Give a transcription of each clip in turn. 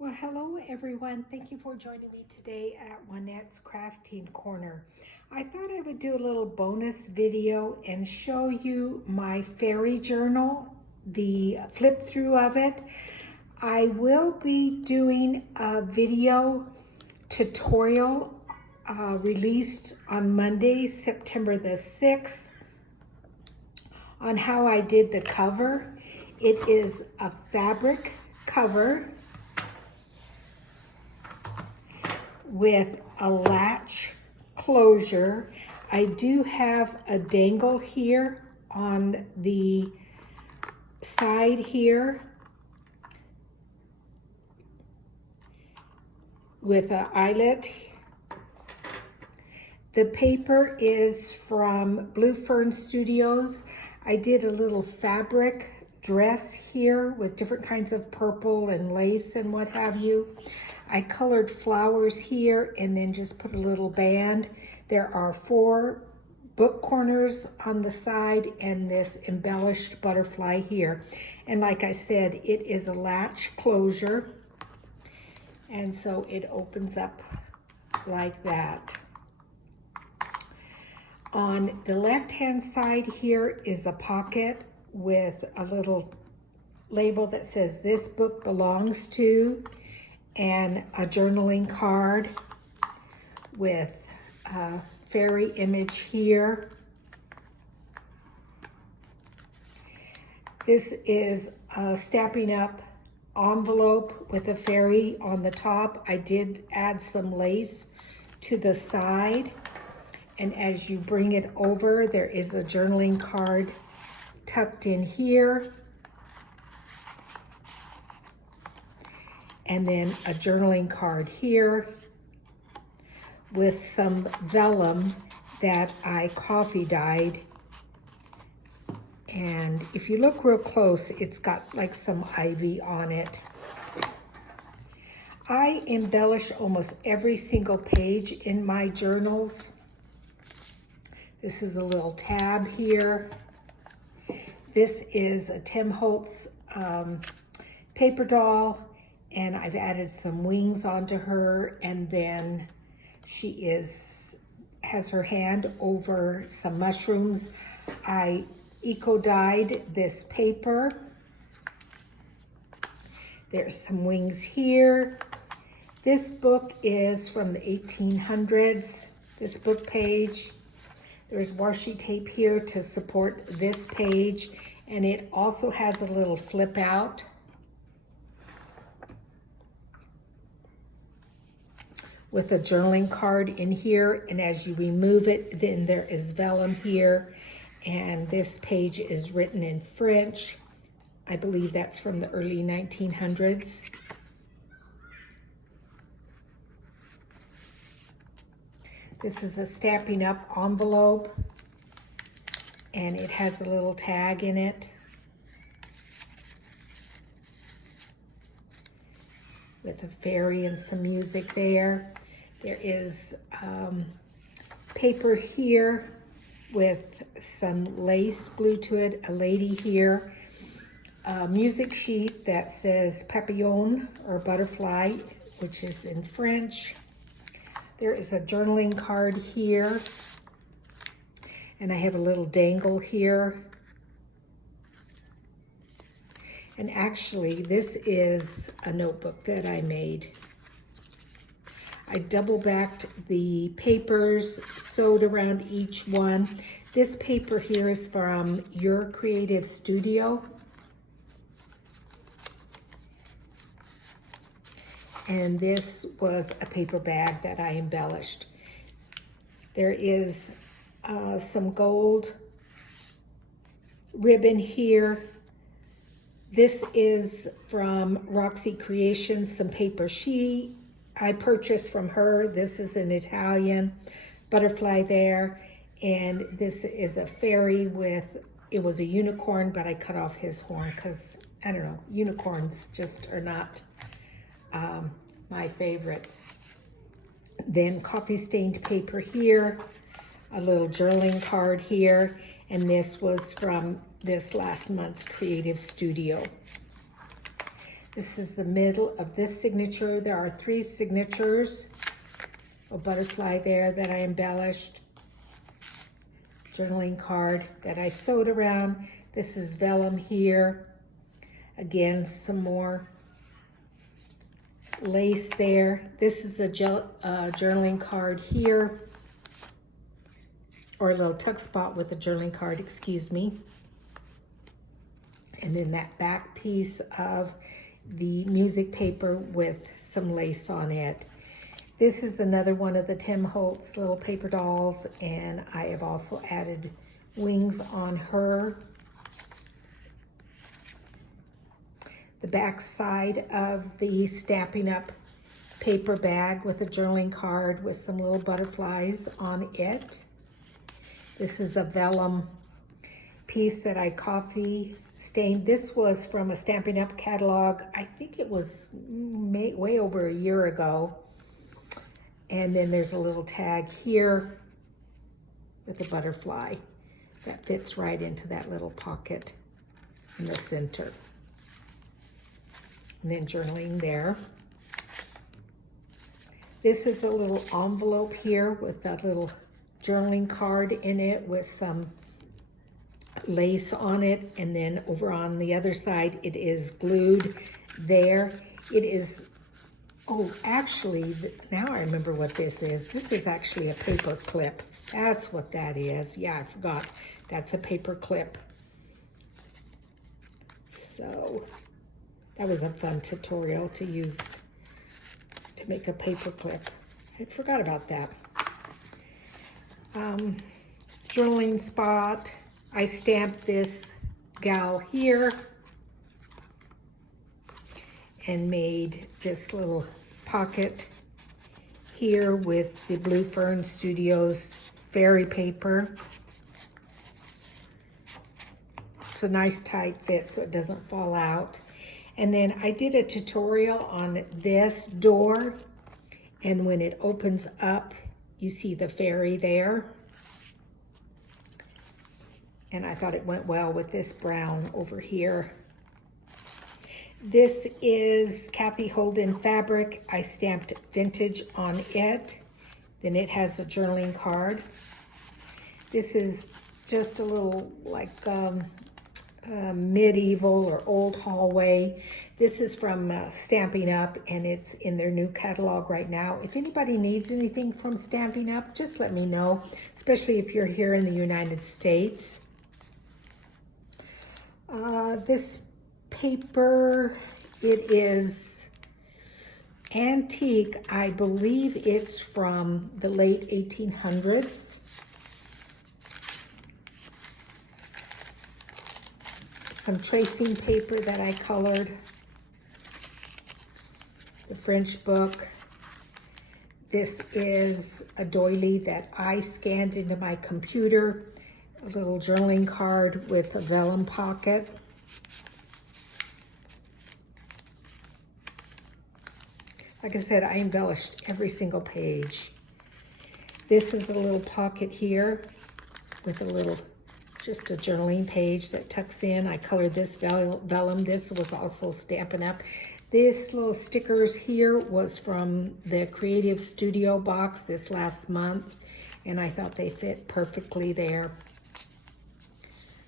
Well, hello everyone. Thank you for joining me today at Juanette's Crafting Corner. I thought I would do a little bonus video and show you my fairy journal, the flip through of it. I will be doing a video tutorial released on Monday, September the 6th on how I did the cover. It is a fabric cover with a latch closure. I do have a dangle here on the side here with an eyelet. The paper is from Blue Fern Studios. I did a little fabric dress here with different kinds of purple and lace and what have you. I colored flowers here and then just put a little band. There are 4 book corners on the side and this embellished butterfly here. And like I said, it is a latch closure. And so it opens up like that. On the left-hand side here is a pocket with a little label that says "This book belongs to," and a journaling card with a fairy image here. This is a Stampin' Up! Envelope with a fairy on the top. I did add some lace to the side. And as you bring it over, there is a journaling card tucked in here. And then a journaling card here with some vellum that I coffee dyed. And if you look real close, it's got like some ivy on it. I embellish almost every single page in my journals. This is a little tab here. This is a Tim Holtz paper doll, and I've added some wings onto her, and then she has her hand over some mushrooms. I eco-dyed this paper. There's some wings here. This book is from the 1800s, this book page. There's washi tape here to support this page, and it also has a little flip out. With a journaling card in here, and as you remove it, then there is vellum here, and this page is written in French. I believe that's from the early 1900s. This is a Stampin' Up! Envelope, and it has a little tag in it with a fairy and some music there. There is paper here with some lace glued to it, a lady here, a music sheet that says papillon or butterfly, which is in French. There is a journaling card here, and I have a little dangle here. And actually, this is a notebook that I made. I double backed the papers, sewed around each one. This paper here is from Your Creative Studio. And this was a paper bag that I embellished. There is some gold ribbon here. This is from Roxy Creations, some paper I purchased from her. This is an Italian butterfly there. And this is a fairy it was a unicorn, but I cut off his horn because, I don't know, unicorns just are not my favorite. Then coffee stained paper here, a little journaling card here, and this was from this last month's Creative Studio. This is the middle of this signature. There are 3 signatures. A butterfly there that I embellished. Journaling card that I sewed around. This is vellum here. Again, some more lace there. This is a journaling card here, or a little tuck spot with a journaling card, excuse me. And then that back piece of the music paper with some lace on it. This is another one of the Tim Holtz little paper dolls, and I have also added wings on her. The back side of the Stampin' Up! Paper bag with a journaling card with some little butterflies on it. This is a vellum piece that I coffee stained. This was from a Stampin' Up! Catalog. I think it was way over a year ago. And then there's a little tag here with a butterfly that fits right into that little pocket in the center. And then journaling there. This is a little envelope here with that little journaling card in it with some lace on it. And then over on the other side, it is glued there. It is, oh, actually, now I remember what this is. This is actually a paper clip. That's what that is. Yeah, I forgot. That's a paper clip. So that was a fun tutorial to use to make a paper clip. I forgot about that. Journaling spot. I stamped this gal here and made this little pocket here with the Blue Fern Studios fairy paper. It's a nice tight fit so it doesn't fall out. And then I did a tutorial on this door, and when it opens up, you see the fairy there. And I thought it went well with this brown over here. This is Kathy Holden fabric. I stamped vintage on it. Then it has a journaling card. This is just a little like medieval or old hallway. This is from Stampin' Up! And it's in their new catalog right now. If anybody needs anything from Stampin' Up!, just let me know, especially if you're here in the United States. This paper, it is antique. I believe it's from the late 1800s. Some tracing paper that I colored. The French book. This is a doily that I scanned into my computer. A little journaling card with a vellum pocket. Like I said, I embellished every single page. This is a little pocket here with a little, just a journaling page that tucks in. I colored this vellum. This was also Stampin' Up! This little stickers here was from the Creative Studio box this last month, and I thought they fit perfectly there.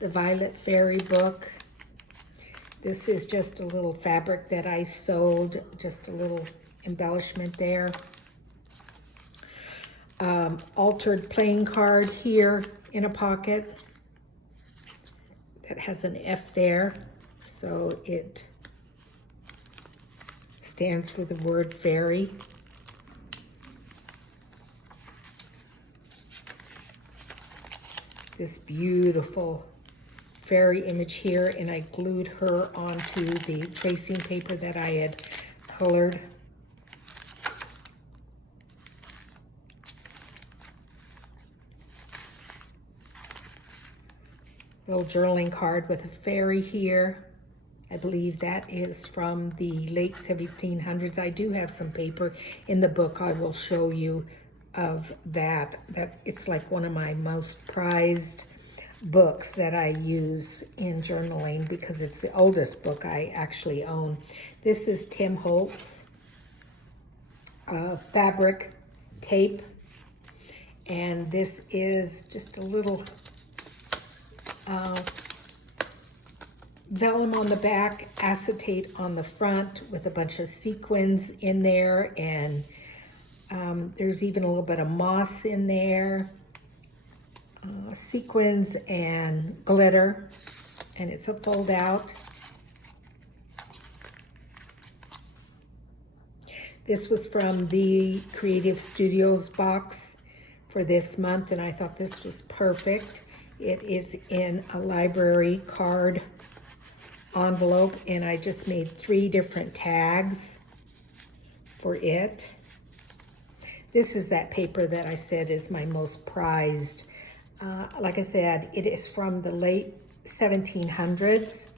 The Violet Fairy book. This is just a little fabric that I sewed, just a little embellishment there. Altered playing card here in a pocket that has an F there, so it stands for the word fairy. This beautiful fairy image here, and I glued her onto the tracing paper that I had colored. Little journaling card with a fairy here. I believe that is from the late 1700s. I do have some paper in the book I will show you of that. It's like one of my most prized books that I use in journaling because it's the oldest book I actually own. This is Tim Holtz fabric tape, and this is just a little vellum on the back, acetate on the front with a bunch of sequins in there, and there's even a little bit of moss in there, sequins and glitter, and it's a fold out. This was from the Creative Studios box for this month, and I thought this was perfect. It is in a library card envelope, and I just made 3 different tags for it. This is that paper that I said is my most prized. Like I said, it is from the late 1700s,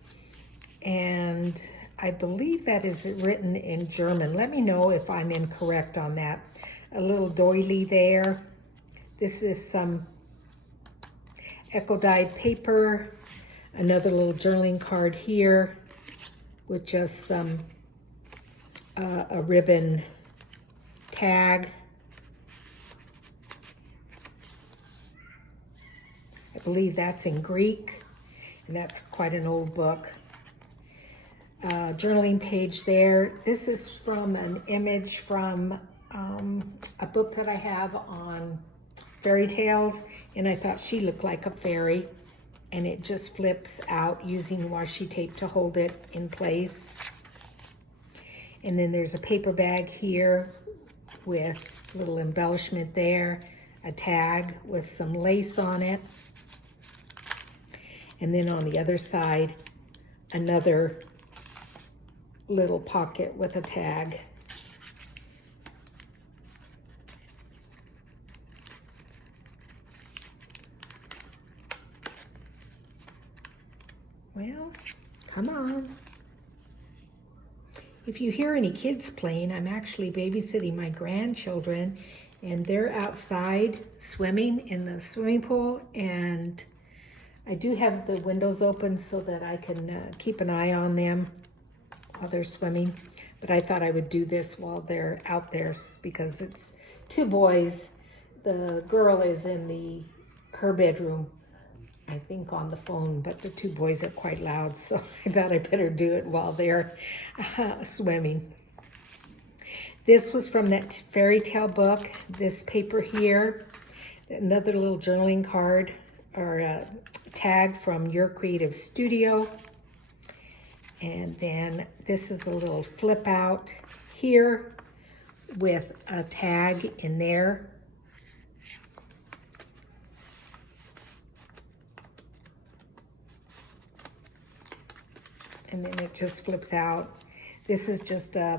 and I believe that is written in German. Let me know if I'm incorrect on that. A little doily there. This is some eco-dyed paper. Another little journaling card here with just some a ribbon tag. I believe that's in Greek, and that's quite an old book. Journaling page there. This is from an image from a book that I have on fairy tales, and I thought she looked like a fairy, and it just flips out using washi tape to hold it in place. And then there's a paper bag here with a little embellishment there, a tag with some lace on it. And then on the other side, another little pocket with a tag. Well, come on. If you hear any kids playing, I'm actually babysitting my grandchildren, and they're outside swimming in the swimming pool, and I do have the windows open so that I can keep an eye on them while they're swimming. But I thought I would do this while they're out there because it's 2 boys. The girl is in her bedroom, I think, on the phone, but the 2 boys are quite loud, so I thought I better do it while they're swimming. This was from that fairy tale book, this paper here, another little journaling card or a tag from Your Creative Studio. And then this is a little flip out here with a tag in there. And then it just flips out. This is just a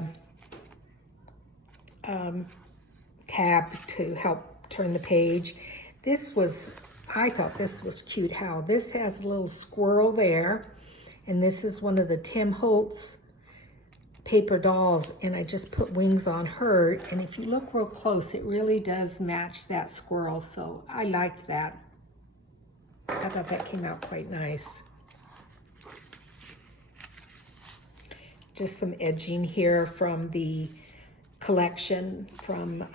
tab to help turn the page. I thought this was cute how this has a little squirrel there, and this is one of the Tim Holtz paper dolls, and I just put wings on her, and if you look real close, it really does match that squirrel, so I liked that. I thought that came out quite nice. Just some edging here from the collection from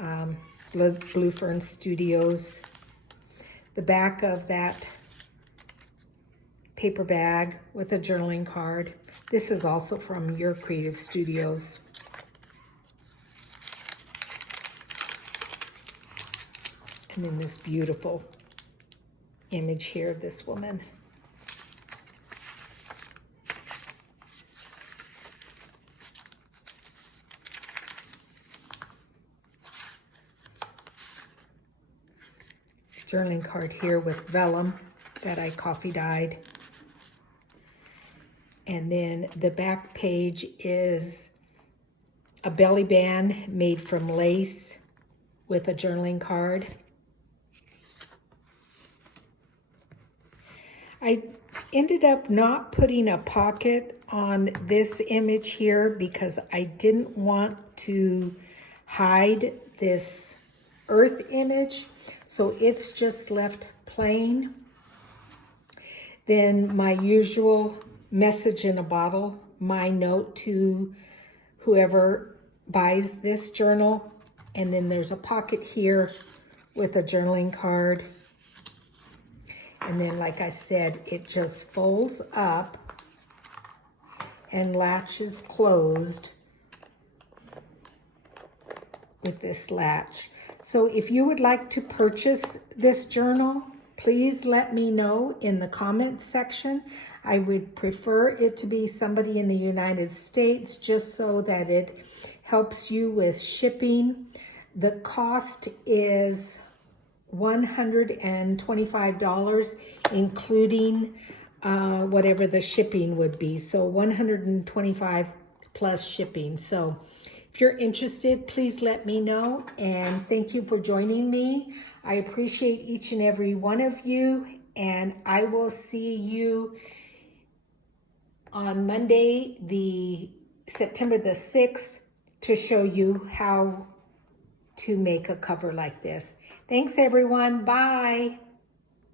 Blue Fern Studios. The back of that paper bag with a journaling card. This is also from Your Creative Studios. And then this beautiful image here of this woman. Journaling card here with vellum that I coffee dyed. And then the back page is a belly band made from lace with a journaling card. I ended up not putting a pocket on this image here because I didn't want to hide this earth image. So it's just left plain. Then my usual message in a bottle, my note to whoever buys this journal. And then there's a pocket here with a journaling card. And then, like I said, it just folds up and latches closed with this latch. So if you would like to purchase this journal, please let me know in the comments section. I would prefer it to be somebody in the United States, just so that it helps you with shipping. The cost is $125, including whatever the shipping would be. So $125 plus shipping. So if you're interested, please let me know, and thank you for joining me. I appreciate each and every one of you, and I will see you on Monday, September the 6th, to show you how to make a cover like this. Thanks, everyone. Bye.